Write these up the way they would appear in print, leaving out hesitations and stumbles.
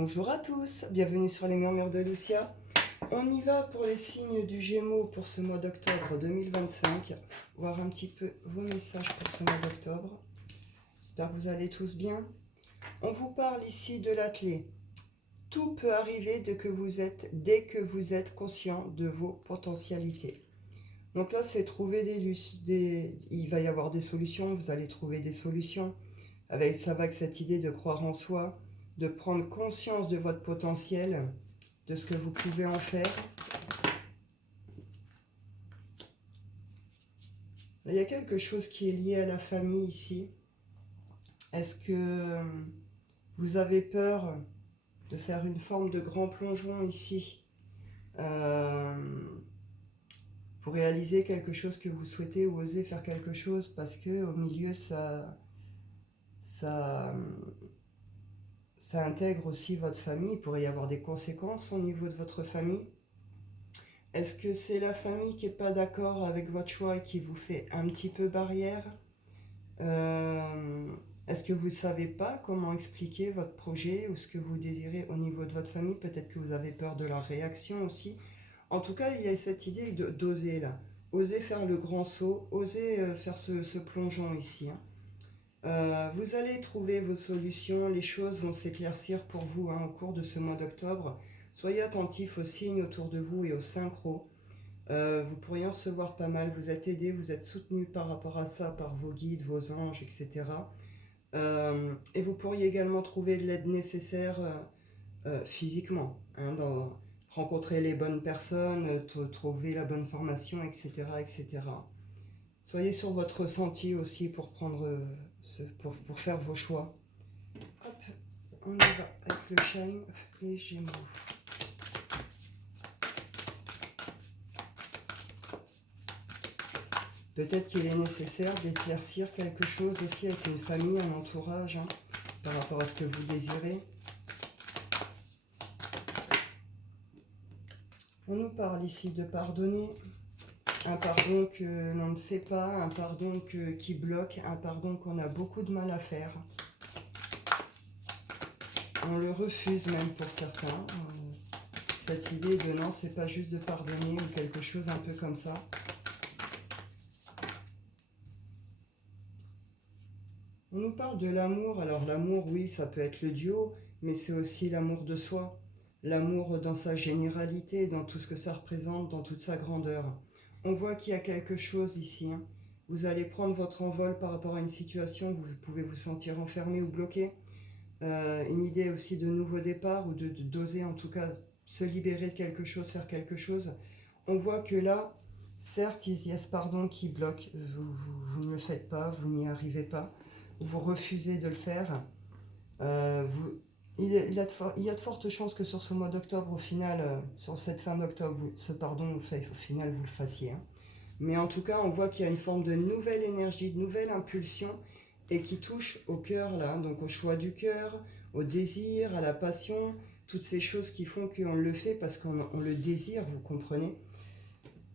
Bonjour à tous, bienvenue sur les murmures de Lucia. On y va pour les signes du Gémeaux pour ce mois d'octobre 2025. Voir un petit peu vos messages pour ce mois d'octobre. J'espère que vous allez tous bien. On vous parle ici de la clé. Tout peut arriver dès que vous êtes conscient de vos potentialités. Donc là, c'est trouver il va y avoir des solutions, vous allez trouver des solutions. Ça va avec cette idée de croire en soi, de prendre conscience de votre potentiel, de ce que vous pouvez en faire. Il y a quelque chose qui est lié à la famille ici. Est-ce que vous avez peur de faire une forme de grand plongeon ici pour réaliser quelque chose que vous souhaitez ou oser faire quelque chose parce que au milieu ça, ça intègre aussi votre famille. Il pourrait y avoir des conséquences au niveau de votre famille. Est-ce que c'est la famille qui n'est pas d'accord avec votre choix et qui vous fait un petit peu barrière? Est-ce que vous ne savez pas comment expliquer votre projet ou ce que vous désirez au niveau de votre famille? Peut-être que vous avez peur de leur réaction aussi. En tout cas, il y a cette idée d'oser là. Oser faire le grand saut, oser faire ce plongeon ici. Vous allez trouver vos solutions, les choses vont s'éclaircir pour vous au cours de ce mois d'octobre. Soyez attentifs aux signes autour de vous et aux synchros. Vous pourriez en recevoir pas mal, vous êtes aidé, vous êtes soutenu par rapport à ça, par vos guides, vos anges, etc. Et vous pourriez également trouver de l'aide nécessaire physiquement, rencontrer les bonnes personnes, trouver la bonne formation, etc., etc. Soyez sur votre ressenti aussi pour pour faire vos choix. Hop, on y va avec le shine, les Gémeaux. Peut-être qu'il est nécessaire d'éclaircir quelque chose aussi avec une famille, un entourage, par rapport à ce que vous désirez. On nous parle ici de pardonner, un pardon que l'on ne fait pas, un pardon qui bloque, un pardon qu'on a beaucoup de mal à faire. On le refuse même pour certains. Cette idée de non, c'est pas juste de pardonner ou quelque chose un peu comme ça. On nous parle de l'amour. Alors l'amour, oui, ça peut être le duo, mais c'est aussi l'amour de soi. L'amour dans sa généralité, dans tout ce que ça représente, dans toute sa grandeur. On voit qu'il y a quelque chose ici. Vous allez prendre votre envol par rapport à une situation, vous pouvez vous sentir enfermé ou bloqué. Une idée aussi de nouveau départ ou d'oser en tout cas se libérer de quelque chose, faire quelque chose. On voit que là, certes, il y a ce pardon qui bloque. Vous ne le faites pas, vous n'y arrivez pas. Vous refusez de le faire. Il y a de fortes chances que sur ce mois d'octobre, au final, sur cette fin d'octobre, ce pardon, au final, vous le fassiez. Mais en tout cas, on voit qu'il y a une forme de nouvelle énergie, de nouvelle impulsion, et qui touche au cœur, là, donc au choix du cœur, au désir, à la passion, toutes ces choses qui font qu'on le fait parce qu'on le désire, vous comprenez?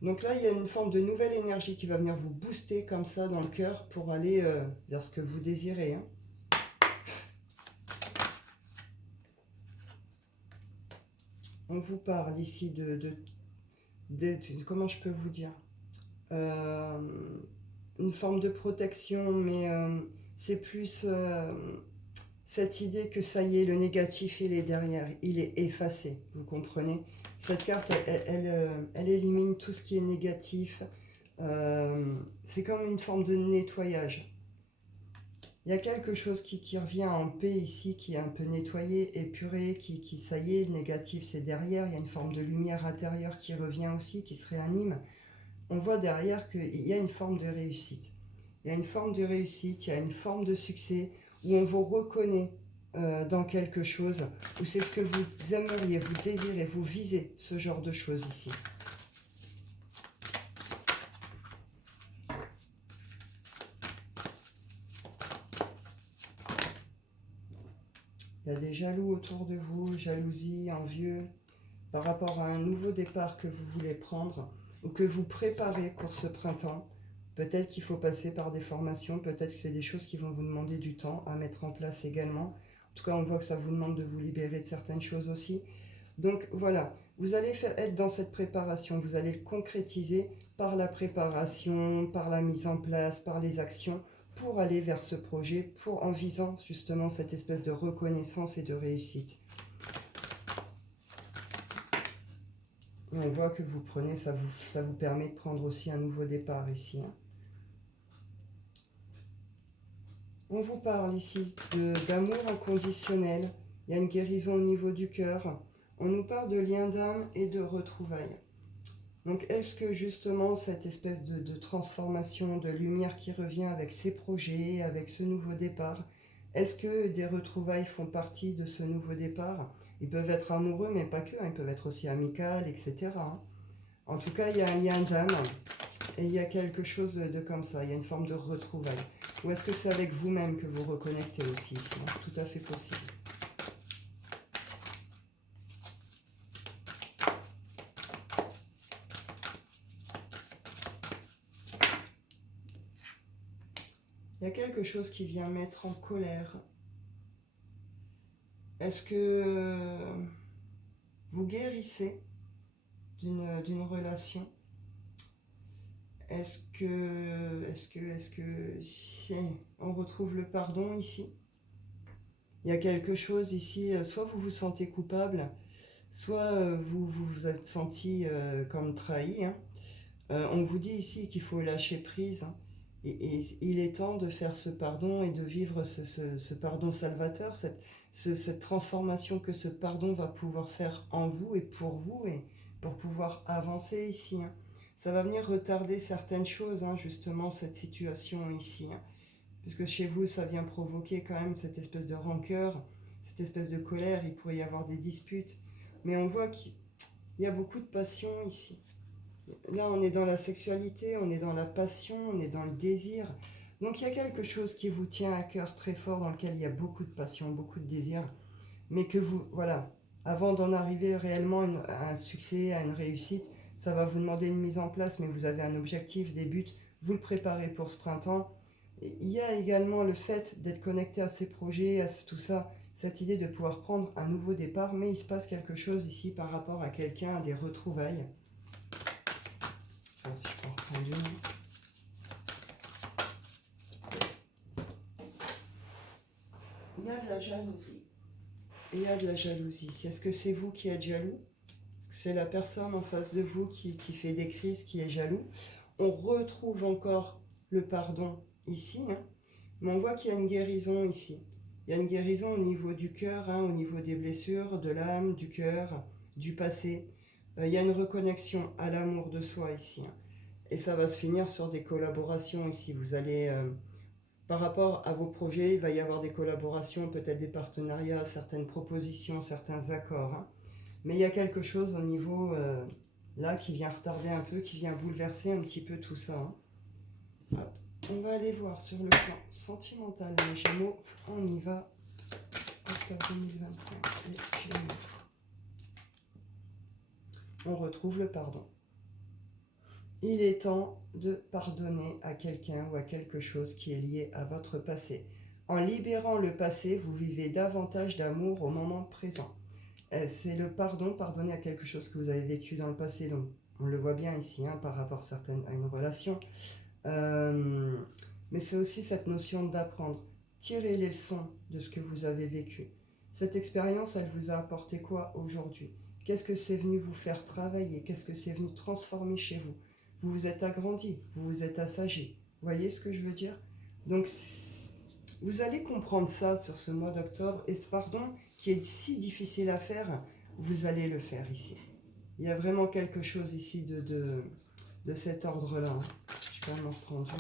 Donc là, il y a une forme de nouvelle énergie qui va venir vous booster comme ça dans le cœur pour aller vers ce que vous désirez. On vous parle ici comment je peux vous dire, euh, une forme de protection, mais c'est plus cette idée que ça y est, le négatif, il est derrière, il est effacé, vous comprenez? Cette carte, elle élimine tout ce qui est négatif. C'est comme une forme de nettoyage. Il y a quelque chose qui revient en paix ici, qui est un peu nettoyé, épuré, ça y est, le négatif c'est derrière. Il y a une forme de lumière intérieure qui revient aussi, qui se réanime. On voit derrière qu'il y a une forme de réussite. Il y a une forme de réussite, il y a une forme de succès, où on vous reconnaît dans quelque chose, où c'est ce que vous aimeriez, vous désirez, vous visez ce genre de choses ici. Il y a des jaloux autour de vous, jalousie, envieux, par rapport à un nouveau départ que vous voulez prendre ou que vous préparez pour ce printemps. Peut-être qu'il faut passer par des formations, peut-être que c'est des choses qui vont vous demander du temps à mettre en place également. En tout cas, on voit que ça vous demande de vous libérer de certaines choses aussi. Donc voilà, vous allez être dans cette préparation, vous allez le concrétiser par la préparation, par la mise en place, par les actions, pour aller vers ce projet, en visant justement cette espèce de reconnaissance et de réussite. Et on voit que vous prenez, ça vous permet de prendre aussi un nouveau départ ici. Hein. On vous parle ici d'amour inconditionnel. Il y a une guérison au niveau du cœur. On nous parle de lien d'âme et de retrouvailles. Donc est-ce que justement cette espèce de transformation, de lumière qui revient avec ces projets, avec ce nouveau départ, est-ce que des retrouvailles font partie de ce nouveau départ? Ils peuvent être amoureux, mais pas que, hein, ils peuvent être aussi amicaux, etc. Hein. En tout cas, il y a un lien d'âme et il y a quelque chose de comme ça, il y a une forme de retrouvaille. Ou est-ce que c'est avec vous-même que vous reconnectez aussi ici? C'est tout à fait possible. Il y a quelque chose qui vient mettre en colère. Est-ce que vous guérissez d'une relation? Est-ce que si on retrouve le pardon ici? Il y a quelque chose ici, soit vous vous sentez coupable, soit vous vous êtes senti comme trahi. Hein. On vous dit ici qu'il faut lâcher prise. Hein. Et il est temps de faire ce pardon et de vivre ce pardon salvateur, cette transformation que ce pardon va pouvoir faire en vous et pour pouvoir avancer ici. Hein. Ça va venir retarder certaines choses, hein, justement, cette situation ici. Hein. Puisque chez vous, ça vient provoquer quand même cette espèce de rancœur, cette espèce de colère, il pourrait y avoir des disputes. Mais on voit qu'il y a beaucoup de passion ici. Là, on est dans la sexualité, on est dans la passion, on est dans le désir. Donc il y a quelque chose qui vous tient à cœur très fort, dans lequel il y a beaucoup de passion, beaucoup de désir. Mais que vous, voilà, avant d'en arriver réellement à un succès, à une réussite, ça va vous demander une mise en place, mais vous avez un objectif, des buts, vous le préparez pour ce printemps. Et il y a également le fait d'être connecté à ces projets, à tout ça, cette idée de pouvoir prendre un nouveau départ, mais il se passe quelque chose ici par rapport à quelqu'un, à des retrouvailles. Alors, si je peux en reprendre une. Il y a de la jalousie. Et il y a de la jalousie. Est-ce que c'est vous qui êtes jaloux? Est-ce que c'est la personne en face de vous qui fait des crises, qui est jaloux? On retrouve encore le pardon ici, hein, mais on voit qu'il y a une guérison ici. Il y a une guérison au niveau du cœur, hein, au niveau des blessures, de l'âme, du cœur, du passé. Il y a une reconnexion à l'amour de soi ici. Hein. Et ça va se finir sur des collaborations ici. Vous allez, par rapport à vos projets, il va y avoir des collaborations, peut-être des partenariats, certaines propositions, certains accords. Hein. Mais il y a quelque chose au niveau là qui vient retarder un peu, qui vient bouleverser un petit peu tout ça. Hein. Hop. On va aller voir sur le plan sentimental les Gémeaux. On y va. Octobre 2025, les Gémeaux. On retrouve le pardon. Il est temps de pardonner à quelqu'un ou à quelque chose qui est lié à votre passé. En libérant le passé, vous vivez davantage d'amour au moment présent. C'est le pardon, pardonner à quelque chose que vous avez vécu dans le passé. Donc, on le voit bien ici, hein, par rapport à une relation. Mais c'est aussi cette notion d'apprendre. Tirez les leçons de ce que vous avez vécu. Cette expérience, elle vous a apporté quoi aujourd'hui? Qu'est-ce que c'est venu vous faire travailler? Qu'est-ce que c'est venu transformer chez vous? Vous vous êtes agrandi, vous vous êtes assagi. Vous voyez ce que je veux dire? Donc, vous allez comprendre ça sur ce mois d'octobre. Et ce pardon, qui est si difficile à faire, vous allez le faire ici. Il y a vraiment quelque chose ici de cet ordre-là. Hein. Je vais même en reprendre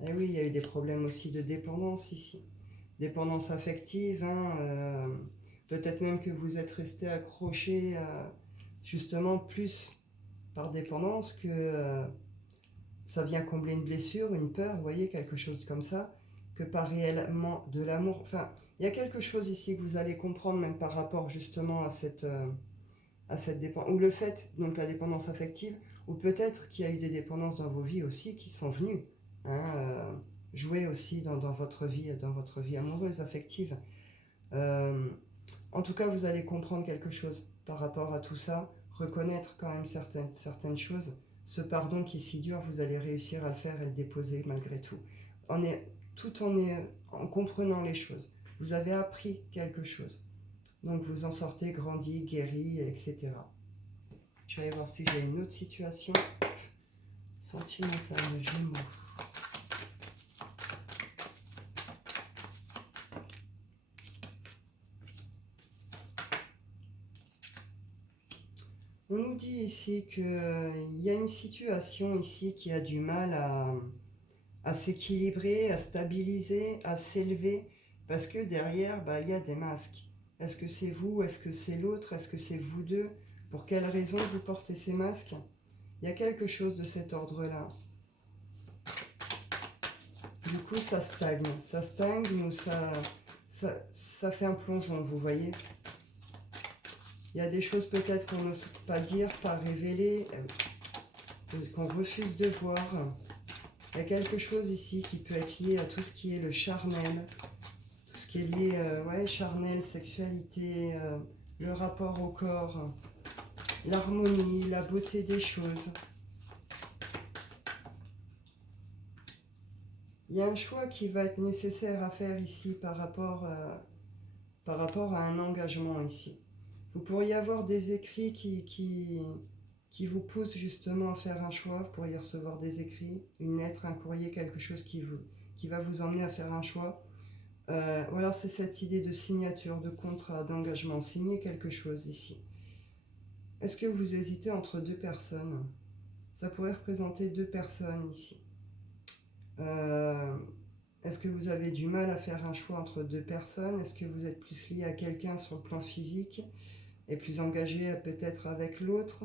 une. Et oui, il y a eu des problèmes aussi de dépendance ici. Dépendance affective. Hein, peut-être même que vous êtes resté accroché justement plus par dépendance que ça vient combler une blessure, une peur, vous voyez, quelque chose comme ça, que par réellement de l'amour. Enfin, il y a quelque chose ici que vous allez comprendre même par rapport justement à cette dépendance, ou le fait, donc la dépendance affective, ou peut-être qu'il y a eu des dépendances dans vos vies aussi qui sont venues. Hein, jouer aussi dans votre vie amoureuse, affective. En tout cas, vous allez comprendre quelque chose par rapport à tout ça, reconnaître quand même certaines choses. Ce pardon qui est si dur, vous allez réussir à le faire et le déposer malgré tout. En comprenant les choses. Vous avez appris quelque chose. Donc vous en sortez grandi, guéri, etc. Je vais aller voir si j'ai une autre situation sentimentale, Gémeaux. On nous dit ici qu'il y a une situation ici qui a du mal à s'équilibrer, à stabiliser, à s'élever, parce que derrière, il y a des masques. Est-ce que c'est vous? Est-ce que c'est l'autre? Est-ce que c'est vous deux? Pour quelle raison vous portez ces masques? Il y a quelque chose de cet ordre-là. Du coup, ça stagne. Ça stagne ou ça fait un plongeon, vous voyez? Il y a des choses peut-être qu'on n'ose pas dire, pas révéler, qu'on refuse de voir. Il y a quelque chose ici qui peut être lié à tout ce qui est le charnel, tout ce qui est lié, charnel, sexualité, le rapport au corps, l'harmonie, la beauté des choses. Il y a un choix qui va être nécessaire à faire ici par rapport à un engagement ici. Vous pourriez avoir des écrits qui vous poussent justement à faire un choix. Vous pourriez recevoir des écrits, une lettre, un courrier, quelque chose qui va vous emmener à faire un choix. Ou alors c'est cette idée de signature, de contrat, d'engagement. Signer quelque chose ici. Est-ce que vous hésitez entre deux personnes? Ça pourrait représenter deux personnes ici. Est-ce que vous avez du mal à faire un choix entre deux personnes? Est-ce que vous êtes plus lié à quelqu'un sur le plan physique et plus engagé peut-être avec l'autre?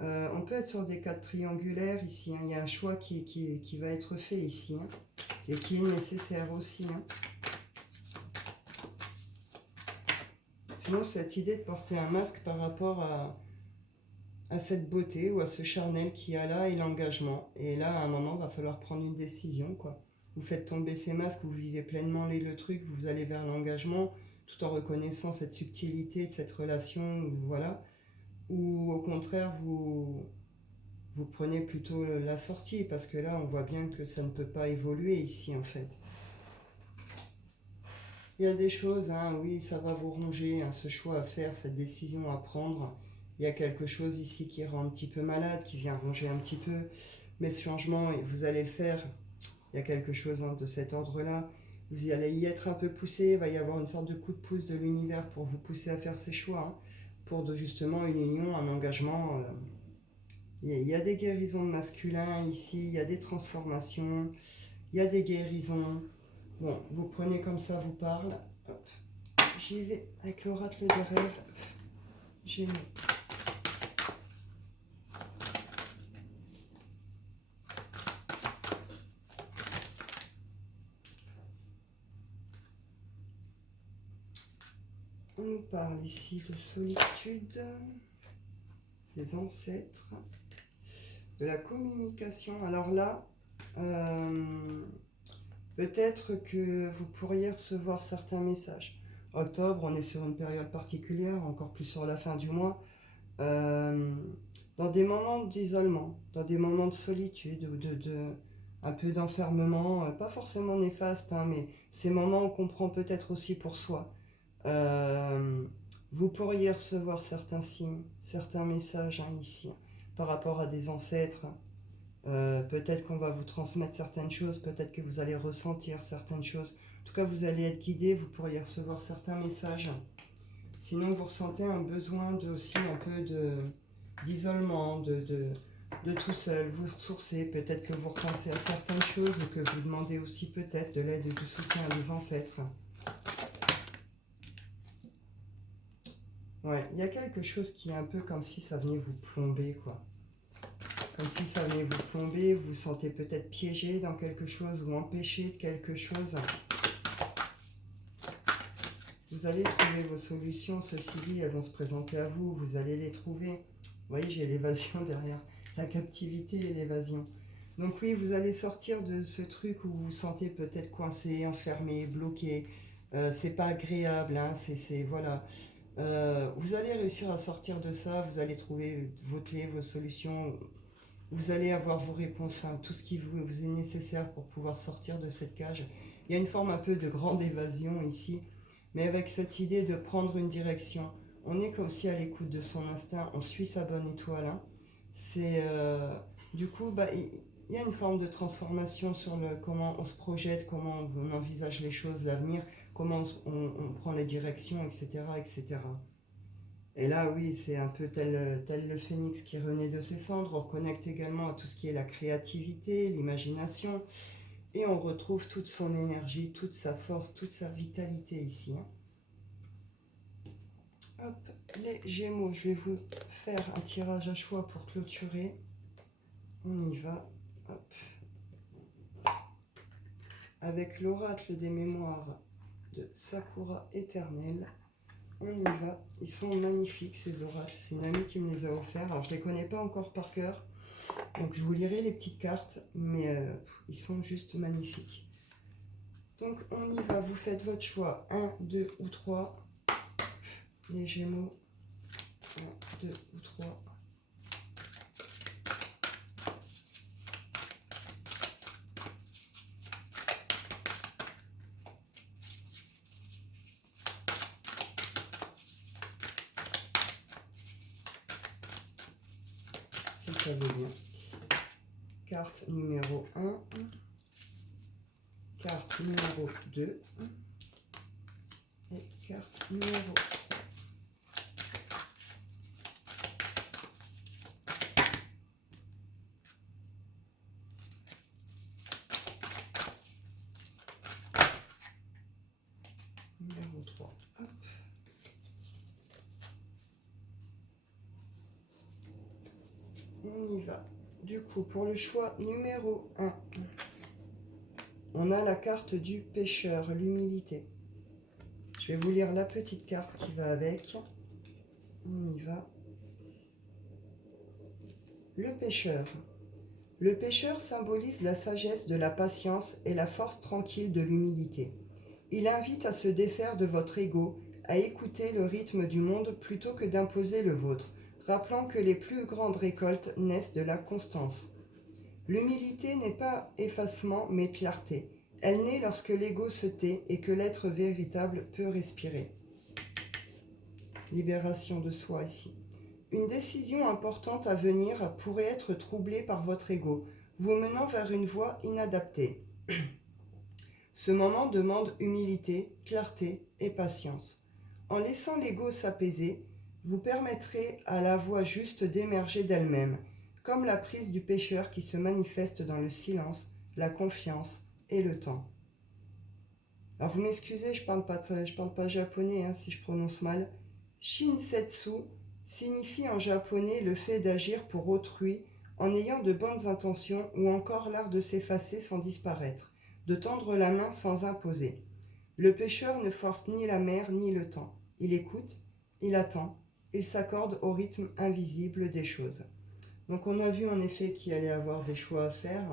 On peut être sur des cadres triangulaires ici. Il y a un choix qui va être fait ici et qui est nécessaire aussi. Sinon, cette idée de porter un masque par rapport à cette beauté ou à ce charnel qu'il y a là et l'engagement. Et là, à un moment, il va falloir prendre une décision, quoi. Vous faites tomber ces masques, vous vivez pleinement le truc, vous allez vers l'engagement, tout en reconnaissant cette subtilité de cette relation, voilà. Ou au contraire, vous prenez plutôt la sortie, parce que là, on voit bien que ça ne peut pas évoluer ici, en fait. Il y a des choses, oui, ça va vous ronger, ce choix à faire, cette décision à prendre. Il y a quelque chose ici qui rend un petit peu malade, qui vient ronger un petit peu. Mais ce changement, vous allez le faire. Il y a quelque chose de cet ordre-là. Vous allez y être un peu poussé. Il va y avoir une sorte de coup de pouce de l'univers pour vous pousser à faire ces choix. Pour justement une union, un engagement. Il y a des guérisons de masculin ici. Il y a des transformations. Il y a des guérisons. Bon, vous prenez comme ça, vous parle. Hop. J'y vais avec l'oracle des rêves. Génial. On nous parle ici de solitude, des ancêtres, de la communication. Alors là, peut-être que vous pourriez recevoir certains messages. Octobre, on est sur une période particulière, encore plus sur la fin du mois. Dans des moments d'isolement, dans des moments de solitude ou un peu d'enfermement, pas forcément néfaste, mais ces moments qu'on prend peut-être aussi pour soi. Vous pourriez recevoir certains signes, certains messages ici, par rapport à des ancêtres. Peut-être qu'on va vous transmettre certaines choses, peut-être que vous allez ressentir certaines choses. En tout cas, vous allez être guidé, vous pourriez recevoir certains messages. Sinon, vous ressentez un besoin aussi un peu d'isolement, de tout seul, vous ressourcer. Peut-être que vous repensez à certaines choses ou que vous demandez aussi peut-être de l'aide et du soutien à des ancêtres. Ouais, il y a quelque chose qui est un peu comme si ça venait vous plomber, quoi. Comme si ça venait vous plomber, vous vous sentez peut-être piégé dans quelque chose ou empêché de quelque chose. Vous allez trouver vos solutions, ceci dit, elles vont se présenter à vous, vous allez les trouver. Vous voyez, j'ai l'évasion derrière, la captivité et l'évasion. Donc oui, vous allez sortir de ce truc où vous vous sentez peut-être coincé, enfermé, bloqué. C'est pas agréable, hein, voilà. Vous allez réussir à sortir de ça, vous allez trouver vos clés, vos solutions, vous allez avoir vos réponses, hein, tout ce qui vous est nécessaire pour pouvoir sortir de cette cage. Il y a une forme un peu de grande évasion ici, mais avec cette idée de prendre une direction. On est aussi à l'écoute de son instinct, on suit sa bonne étoile, hein. C'est du coup, il y a une forme de transformation sur comment on se projette, comment on envisage les choses, l'avenir, comment on prend les directions, etc., etc. Et là, oui, c'est un peu tel le phénix qui renaît de ses cendres. On reconnecte également à tout ce qui est la créativité, l'imagination, et on retrouve toute son énergie, toute sa force, toute sa vitalité ici, hein. Hop, les Gémeaux, je vais vous faire un tirage à choix pour clôturer. On y va. Hop. Avec l'oracle des mémoires de Sakura éternelle. On y va. Ils sont magnifiques ces oracles. C'est une amie qui me les a offerts. Alors je ne les connais pas encore par cœur. Donc je vous lirai les petites cartes. Mais ils sont juste magnifiques. Donc on y va. Vous faites votre choix. 1, 2 ou 3. Les Gémeaux. 1, 2 ou 3. Si ça veut bien. Carte numéro 1. Carte numéro 2. Et carte numéro 3. Numéro 3. Hop. On y va. Du coup, pour le choix numéro 1, on a la carte du pêcheur, l'humilité. Je vais vous lire la petite carte qui va avec. On y va. Le pêcheur. Le pêcheur symbolise la sagesse de la patience et la force tranquille de l'humilité. Il invite à se défaire de votre ego, à écouter le rythme du monde plutôt que d'imposer le vôtre, rappelant que les plus grandes récoltes naissent de la constance. L'humilité n'est pas effacement mais clarté. Elle naît lorsque l'ego se tait et que l'être véritable peut respirer. Libération de soi ici. Une décision importante à venir pourrait être troublée par votre ego, vous menant vers une voie inadaptée. Ce moment demande humilité, clarté et patience. En laissant l'ego s'apaiser, vous permettrez à la voix juste d'émerger d'elle-même, comme la prise du pêcheur qui se manifeste dans le silence, la confiance et le temps. Alors vous m'excusez, je parle pas japonais, hein, si je prononce mal. Shinsetsu signifie en japonais le fait d'agir pour autrui en ayant de bonnes intentions ou encore l'art de s'effacer sans disparaître, de tendre la main sans imposer. Le pêcheur ne force ni la mer ni le temps. Il écoute, il attend, il s'accorde au rythme invisible des choses. Donc on a vu en effet qu'il allait avoir des choix à faire.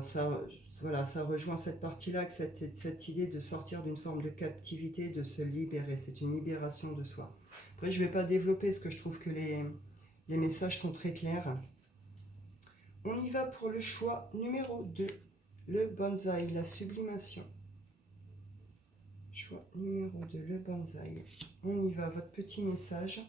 Ça rejoint cette partie-là, cette idée de sortir d'une forme de captivité, de se libérer. C'est une libération de soi. Après, je ne vais pas développer parce que je trouve que les messages sont très clairs. On y va pour le choix numéro 2, le bonsaï, la sublimation. Choix numéro 2, le bonsaï. On y va, votre petit message.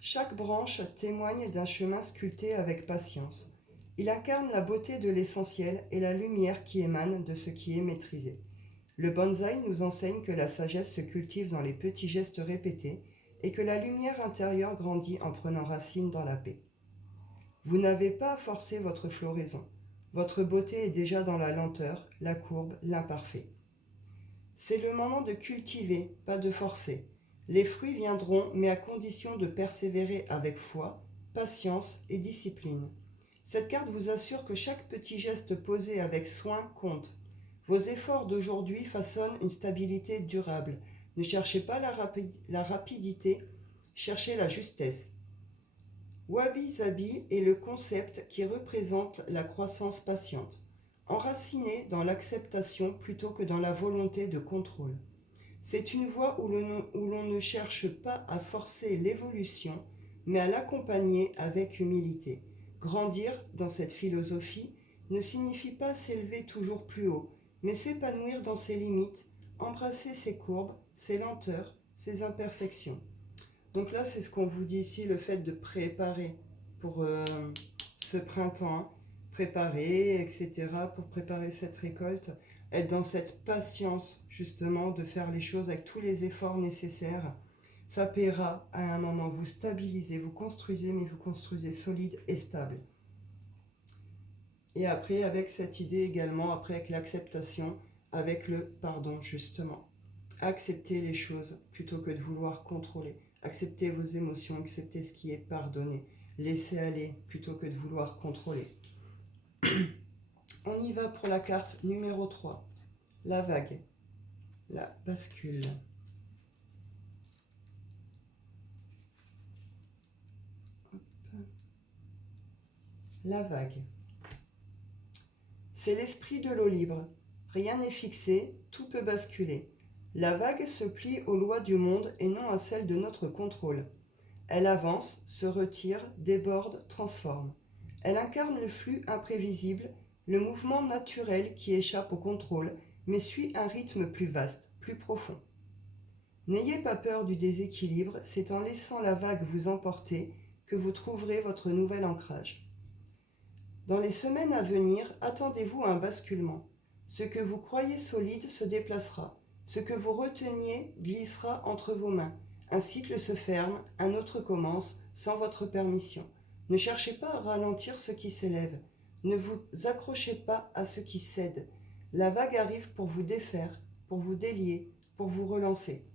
Chaque branche témoigne d'un chemin sculpté avec patience. Il incarne la beauté de l'essentiel et la lumière qui émane de ce qui est maîtrisé. Le bonsaï nous enseigne que la sagesse se cultive dans les petits gestes répétés et que la lumière intérieure grandit en prenant racine dans la paix. Vous n'avez pas à forcer votre floraison. Votre beauté est déjà dans la lenteur, la courbe, l'imparfait. C'est le moment de cultiver, pas de forcer. Les fruits viendront, mais à condition de persévérer avec foi, patience et discipline. Cette carte vous assure que chaque petit geste posé avec soin compte. Vos efforts d'aujourd'hui façonnent une stabilité durable. Ne cherchez pas la rapidité, cherchez la justesse. Wabi Sabi est le concept qui représente la croissance patiente, enracinée dans l'acceptation plutôt que dans la volonté de contrôle. C'est une voie où l'on ne cherche pas à forcer l'évolution, mais à l'accompagner avec humilité. Grandir dans cette philosophie ne signifie pas s'élever toujours plus haut, mais s'épanouir dans ses limites, embrasser ses courbes, ses lenteurs, ses imperfections. Donc là, c'est ce qu'on vous dit ici, le fait de préparer pour ce printemps, préparer, etc., pour préparer cette récolte, être dans cette patience, justement, de faire les choses avec tous les efforts nécessaires. Ça paiera à un moment, vous stabilisez, vous construisez, mais vous construisez solide et stable. Et après, avec cette idée également, après avec l'acceptation, avec le pardon, justement. Accepter les choses plutôt que de vouloir contrôler. Acceptez vos émotions, acceptez ce qui est pardonné. Laissez aller plutôt que de vouloir contrôler. On y va pour la carte numéro 3. La vague. La bascule. La vague. C'est l'esprit de l'eau libre. Rien n'est fixé, tout peut basculer. La vague se plie aux lois du monde et non à celles de notre contrôle. Elle avance, se retire, déborde, transforme. Elle incarne le flux imprévisible, le mouvement naturel qui échappe au contrôle, mais suit un rythme plus vaste, plus profond. N'ayez pas peur du déséquilibre, c'est en laissant la vague vous emporter que vous trouverez votre nouvel ancrage. Dans les semaines à venir, attendez-vous à un basculement. Ce que vous croyez solide se déplacera. Ce que vous reteniez glissera entre vos mains. Un cycle se ferme, un autre commence, sans votre permission. Ne cherchez pas à ralentir ce qui s'élève. Ne vous accrochez pas à ce qui cède. La vague arrive pour vous défaire, pour vous délier, pour vous relancer.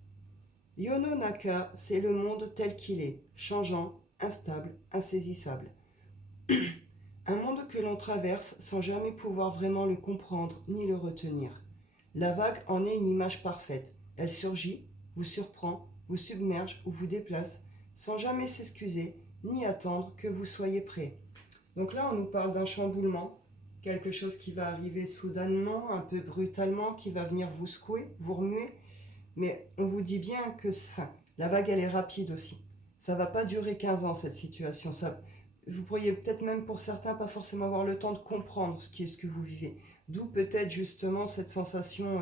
Yono Naka, c'est le monde tel qu'il est, changeant, instable, insaisissable. Un monde que l'on traverse sans jamais pouvoir vraiment le comprendre ni le retenir. La vague en est une image parfaite. Elle surgit, vous surprend, vous submerge ou vous déplace, sans jamais s'excuser ni attendre que vous soyez prêt. Donc là, on nous parle d'un chamboulement, quelque chose qui va arriver soudainement, un peu brutalement, qui va venir vous secouer, vous remuer. Mais on vous dit bien que la vague, elle est rapide aussi. Ça ne va pas durer 15 ans, cette situation. Vous pourriez peut-être même pour certains pas forcément avoir le temps de comprendre ce que vous vivez. D'où peut-être justement cette sensation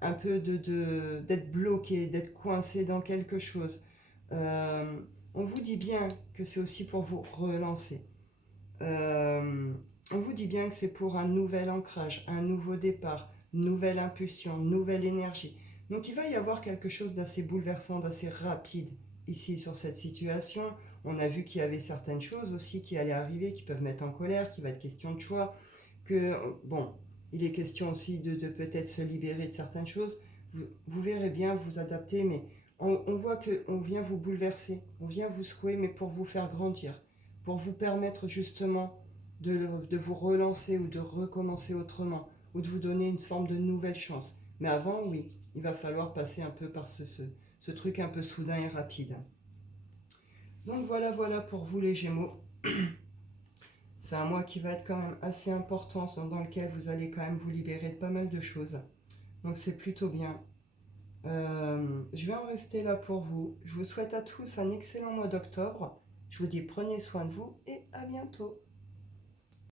un peu d'être bloqué, d'être coincé dans quelque chose. On vous dit bien que c'est aussi pour vous relancer. On vous dit bien que c'est pour un nouvel ancrage, un nouveau départ, nouvelle impulsion, nouvelle énergie. Donc il va y avoir quelque chose d'assez bouleversant, d'assez rapide ici sur cette situation. On a vu qu'il y avait certaines choses aussi qui allaient arriver, qui peuvent mettre en colère, qui va être question de choix, que bon, il est question aussi de peut-être se libérer de certaines choses. Vous verrez bien, vous adapter, mais on voit qu'on vient vous bouleverser, on vient vous secouer, mais pour vous faire grandir, pour vous permettre justement de vous relancer ou de recommencer autrement, ou de vous donner une forme de nouvelle chance. Mais avant, oui, il va falloir passer un peu par ce truc un peu soudain et rapide. Donc voilà pour vous les Gémeaux. C'est un mois qui va être quand même assez important, dans lequel vous allez quand même vous libérer de pas mal de choses. Donc c'est plutôt bien. Je vais en rester là pour vous. Je vous souhaite à tous un excellent mois d'octobre. Je vous dis prenez soin de vous et à bientôt.